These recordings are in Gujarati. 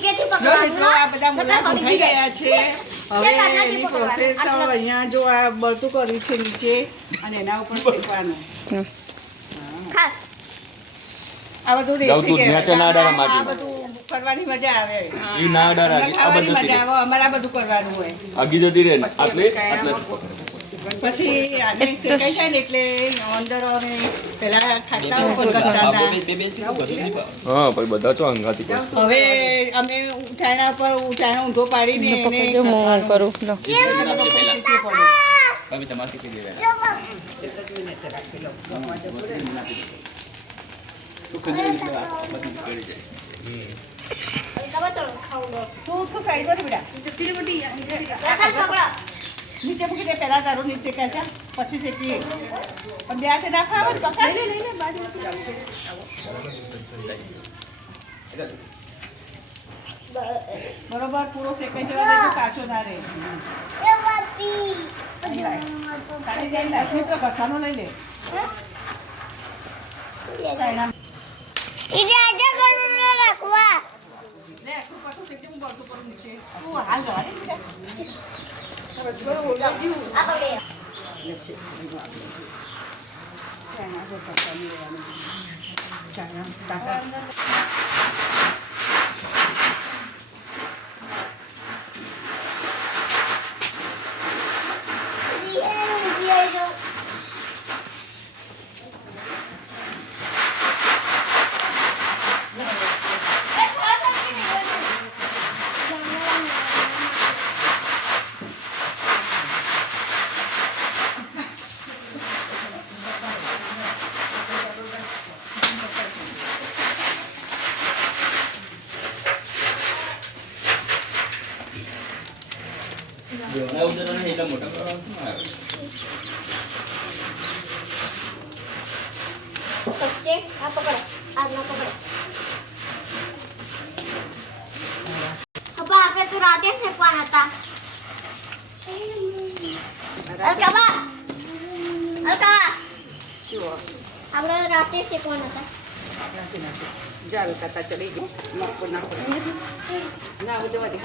નીચેથી જો પકડવાનું મિત્રો આ બધા મુલા બંધાઈ ગયા છે. હવે એની પ્રોસેસ અહીંયા જો આ બળતું કર્યું છે નીચે અને એના ઉપર શેકવાનું. ખાસ આ બધું જાઉં તું દેશી ન્યાચે ના ડાળા આ માટી. બધું કરવાની મજા આવે. ઈ ના ડાળા અમને આ ખાવાની બધું મજા આવે. અમારે આ બધું કરવાનું હોય. આગી જતી રહે ને આટલે પછી આને શેકાઈ જાય ને એટલે અંદર અમે પેલા ખાટલા ઉપર કરતા હતા. હા પછી બધા ચો અંગાતી કરે. હવે અમે ઊંચાણા પર ઊંચાણા ઊંધો પાડીને એને હું કરું લો તું ખાઈ દો ને બેટા. નીચે મૂકી દે પહેલા તારું નીચે ખેંચા પછી શેકીએ પણ બે હાથે ના ખાવ પકડ બરોબર પૂરો શેકાઈ જવા દેજો કાચો ના રહે. તારી જઈને લાસમી તો ઘસાનો લઈ લે. લે આટલું પાછું શેકજે હું બળતું કરું નીચે. તું હાલ જવા દે બીજા. આપણે તો રાતે શેકવાના હતા. અલકાબા આપણે રાતે શેકવાના હતા. જાવે કાતા ચડી ગયો નાખો નાખો ના હું જવા દે.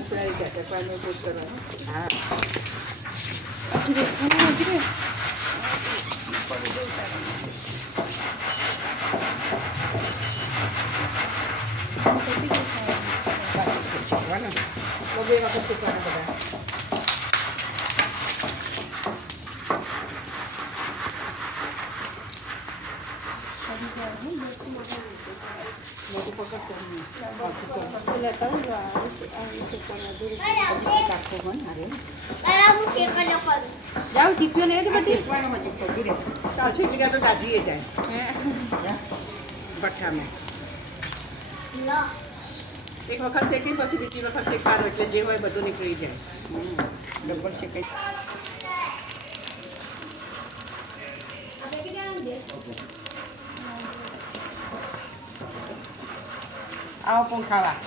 ઉપડાઈ જાય પાણી પૂછ કરવાનું. હા બે વખત શીખવાના બધા. જાઉં ચીપ્યો ને ચાલશે એટલે તો દાજીએ જાય ભઠ્ઠામાં. એક વખત શેકી પછી બીજી વખત શેકવાનું એટલે જે હોય બધું નીકળી જાય. ડબલ શેકાઈ. આવો પણ ખાવા.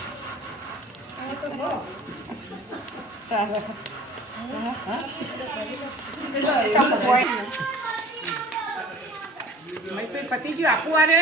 પતિ ગયું આપું આરે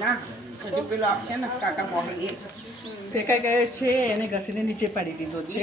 ના હજી પેલો આપશે ને કાકા મોહન એ ફેંકાઈ ગયો છે એને ઘસીને નીચે પાડી દીધો છે.